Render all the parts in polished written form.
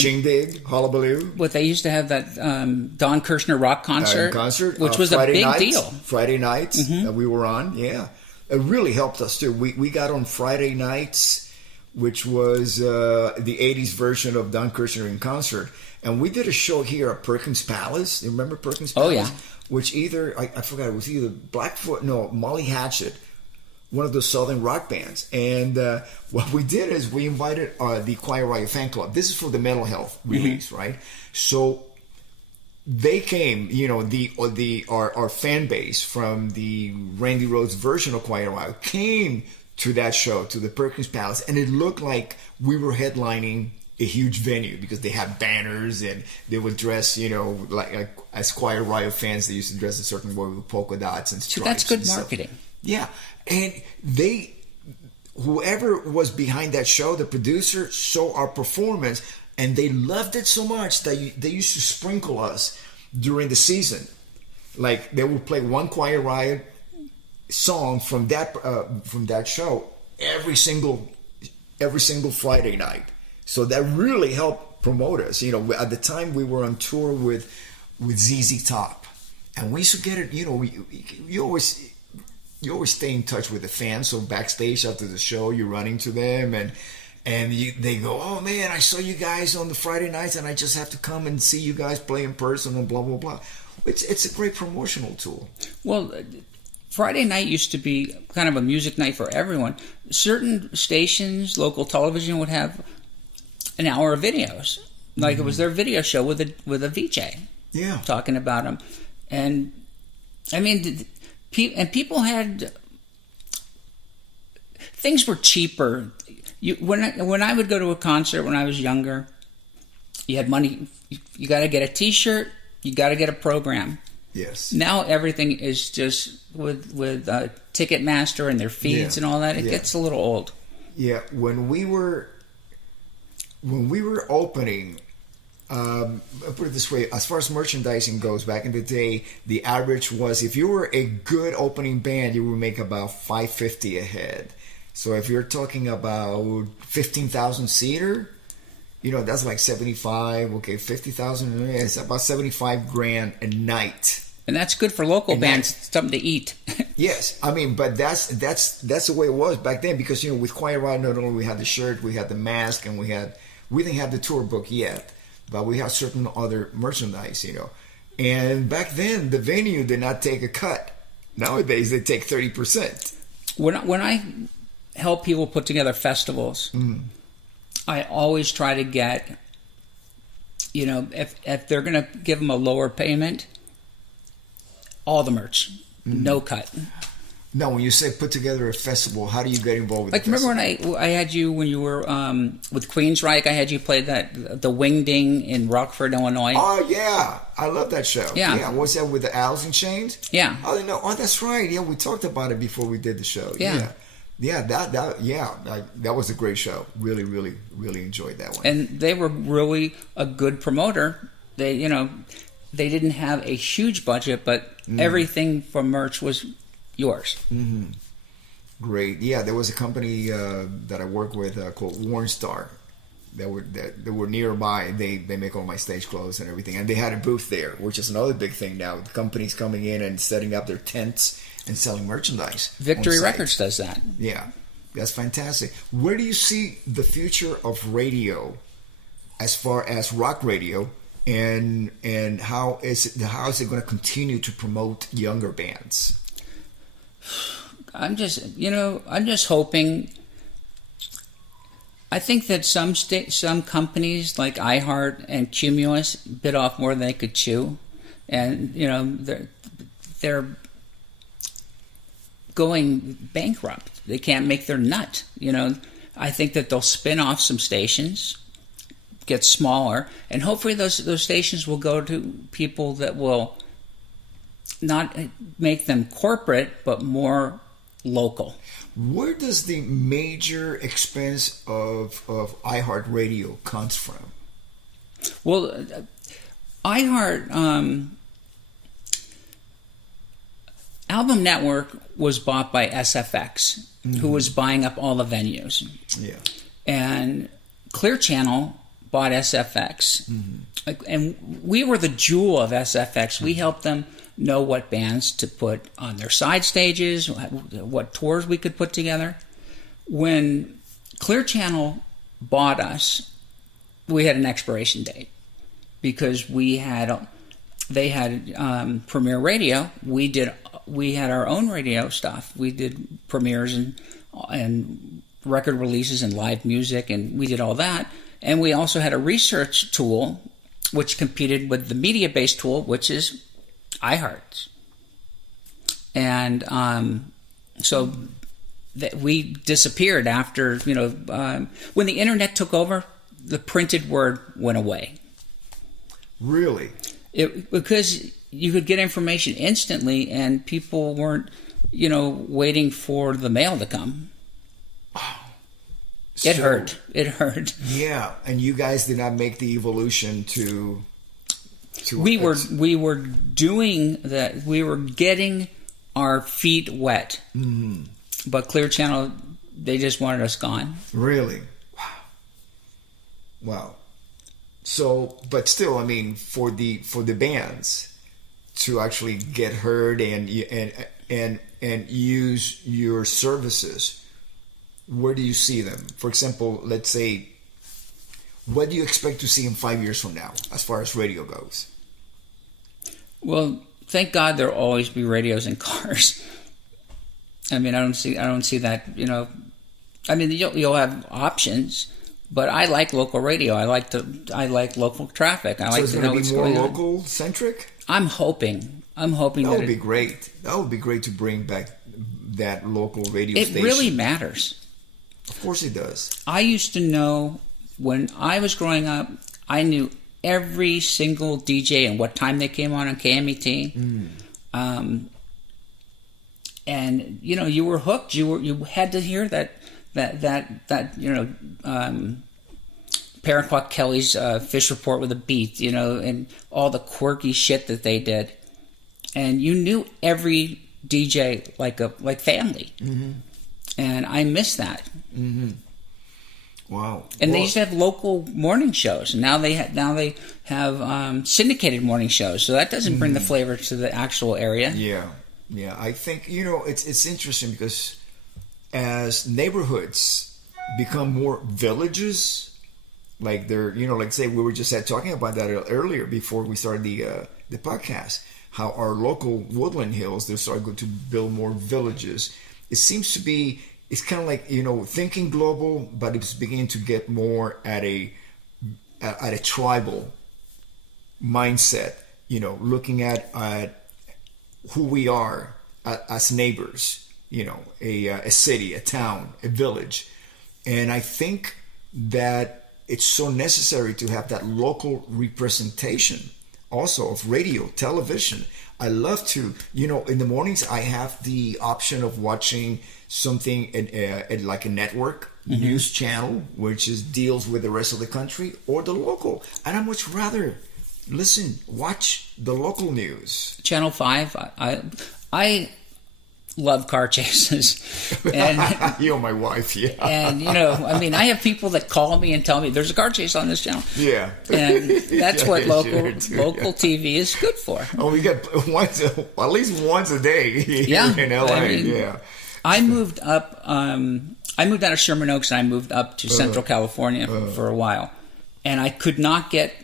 Shindig, Hullabaloo. What they used to have that Don Kirshner rock concert, which was a big deal. Friday nights that we were on, yeah. It really helped us too. We got on Friday nights, which was the 80s version of Don Kirshner in concert. And we did a show here at Perkins Palace. You remember Perkins Palace? Oh, yeah. Which I forgot, it was either Molly Hatchet, one of the Southern rock bands. And what we did is we invited the Quiet Riot fan club. This is for the mental health release, right? So they came, our fan base from the Randy Rhoads version of Quiet Riot came to that show, to the Perkins Palace, and it looked like we were headlining a huge venue because they had banners and they would dress, like as Quiet Riot fans, they used to dress a certain way with polka dots and stripes. So that's good marketing. Yeah, and whoever was behind that show, the producer, saw our performance, and they loved it so much that they used to sprinkle us during the season. Like they would play one Quiet Riot song from that show every single Friday night. So that really helped promote us. At the time we were on tour with ZZ Top, and we used to get it. You always stay in touch with the fans. So backstage after the show, you're running to them, and they go, "Oh man, I saw you guys on the Friday nights, and I just have to come and see you guys play in person," and blah blah blah. It's a great promotional tool. Well, Friday night used to be kind of a music night for everyone. Certain stations, local television, would have an hour of videos, like it was their video show with a VJ, talking about them, and I mean, people had things were cheaper. When I would go to a concert when I was younger, you had money. You got to get a T-shirt. You got to get a program. Yes. Now everything is just with Ticketmaster and their feeds and all that. It gets a little old. Yeah, when we were opening, I'll put it this way: as far as merchandising goes, back in the day, the average was if you were a good opening band, you would make about $550 a head. So if you're talking about 15,000 seater, that's like 75. Okay, 50,000. It's about 75 grand a night. And that's good for local bands, something to eat. Yes, I mean, but that's the way it was back then, because with Quiet Riot, not only we had the shirt, we had the mask, and we didn't have the tour book yet, but we had certain other merchandise, And back then, the venue did not take a cut. Nowadays, they take 30%. When I help people put together festivals, I always try to get, if they're going to give them a lower payment, all the merch, no cut. Now, when you say put together a festival, how do you get involved with the festival? Remember when I had you when you were with Queensryche? I had you play the Wingding in Rockford, Illinois. Oh yeah, I love that show. Yeah, was that with the Owls in Chains? Yeah. Oh no, that's right. Yeah, we talked about it before we did the show. Yeah, that was a great show. Really, really, really enjoyed that one. And they were really a good promoter. They didn't have a huge budget, but everything from merch was yours. Mm-hmm. Great. Yeah, there was a company that I work with called Warren Star. They were nearby. They make all my stage clothes and everything, and they had a booth there, which is another big thing now. The companies coming in and setting up their tents and selling merchandise. Victory Records does that. Yeah, that's fantastic. Where do you see the future of radio, as far as rock radio? And how is it going to continue to promote younger bands? I'm just hoping. I think that some companies like iHeart and Cumulus bit off more than they could chew, and they're going bankrupt. They can't make their nut. I think that they'll spin off some stations, get smaller, and hopefully those stations will go to people that will not make them corporate but more local. Where does the major expense of iHeartRadio comes from? Well, iHeart Album Network was bought by SFX, who was buying up all the venues. Yeah. And Clear Channel bought SFX. And we were the jewel of SFX. We helped them know what bands to put on their side stages, what tours we could put together. When Clear Channel bought us, we had an expiration date because they had Premiere Radio. We had our own radio stuff. We did premieres and record releases and live music, and we did all that. And we also had a research tool which competed with the media-based tool, which is iHeart. And so we disappeared after, when the internet took over, the printed word went away. Really? Because you could get information instantly, and people weren't, waiting for the mail to come. It hurt. It hurt. Yeah, and you guys did not make the evolution to we were doing that. We were getting our feet wet. Mm-hmm. But Clear Channel, they just wanted us gone. Really? Wow. So, but still, I mean, for the bands to actually get heard and use your services, where do you see them? For example, let's say, what do you expect to see in 5 years from now, as far as radio goes? Well, thank God there'll always be radios in cars. I mean, I don't see that. I mean, you'll have options, but I like local radio. I like local traffic. I like to know what's going on. So it's going to be more local centric. I'm hoping that would be great. That would be great to bring back that local radio station. It really matters. Of course it does. I used to know when I was growing up, I knew every single DJ and what time they came on KMET. And you were hooked. You had to hear that Paraquat Kelly's Fish Report with a beat, and all the quirky shit that they did. And you knew every DJ like family. Mm-hmm. And I miss that. Mm-hmm. Wow. And they used to have local morning shows. And now they have syndicated morning shows. So that doesn't bring the flavor to the actual area. Yeah. Yeah. I think, it's interesting because as neighborhoods become more villages, like they're, like say we were just talking about that earlier before we started the podcast, how our local woodland hills, they're starting to build more villages. It seems to be, it's kind of like, thinking global, but it's beginning to get more at a tribal mindset, looking at who we are as neighbors, a city, a town, a village. And I think that it's so necessary to have that local representation also of radio, television. I love to, in the mornings I have the option of watching something at like a network news channel, which deals with the rest of the country, or the local. And I much rather watch the local news. Channel 5, I love car chases. And you're my wife, yeah. And I have people that call me and tell me there's a car chase on this channel. Yeah. And that's what local TV is good for. Oh, we get at least once a day here in LA. I moved up. I moved out of Sherman Oaks and I moved up to Central California for a while, and I could not get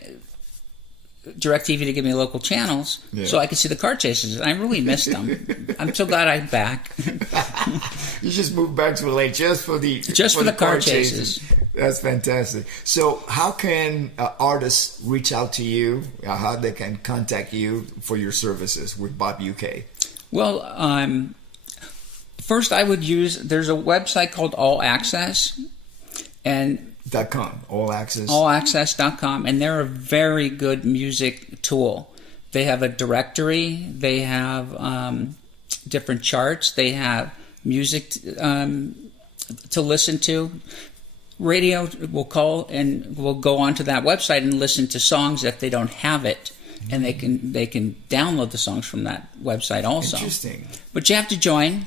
DirecTV to give me local channels so I could see the car chases. And I really missed them. I'm so glad I'm back. You just moved back to LA just for the car chases. That's fantastic. So how can artists reach out to you? How they can contact you for your services with Bob UK? Well, first I would there's a website called All Access, and .com, allaccess.com, and they're a very good music tool. They have a directory, they have different charts, they have music to listen to. Radio will call and will go onto that website and listen to songs if they don't have it, and they can download the songs from that website also. Interesting. But you have to join,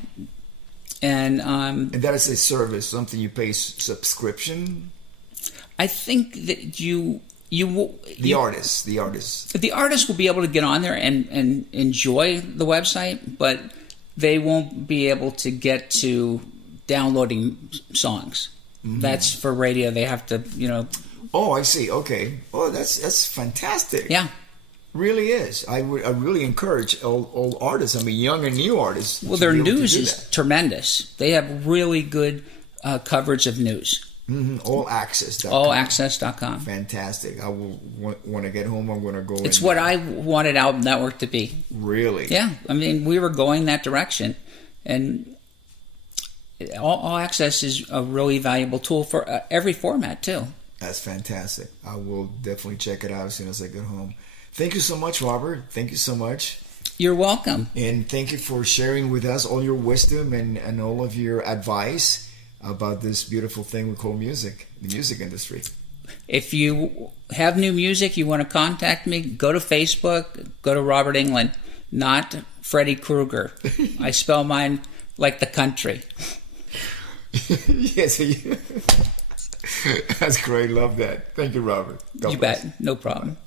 and that is a service, something you pay subscription. I think that The artists. the artists will be able to get on there and enjoy the website, but they won't be able to get to downloading songs. Mm-hmm. That's for radio. They have to, Oh, I see. Okay. Oh, that's fantastic. Yeah. Really is. I really encourage all artists. I mean, young and new artists. Well, their news is tremendous. They have really good coverage of news. Mm-hmm. Allaccess.com. Allaccess.com. Fantastic. I will when I get home. I'm going to go. It's what I wanted our network to be. Really? Yeah. I mean, we were going that direction, and All Access is a really valuable tool for every format too. That's fantastic. I will definitely check it out as soon as I get home. Thank you so much, Robert. Thank you so much. You're welcome. And thank you for sharing with us all your wisdom and all of your advice about this beautiful thing we call music, the music industry. If you have new music, you want to contact me, go to Facebook, go to Robert England, not Freddy Krueger. I spell mine like the country. Yes. That's great. Love that. Thank you, Robert. God you bless. bet. No problem.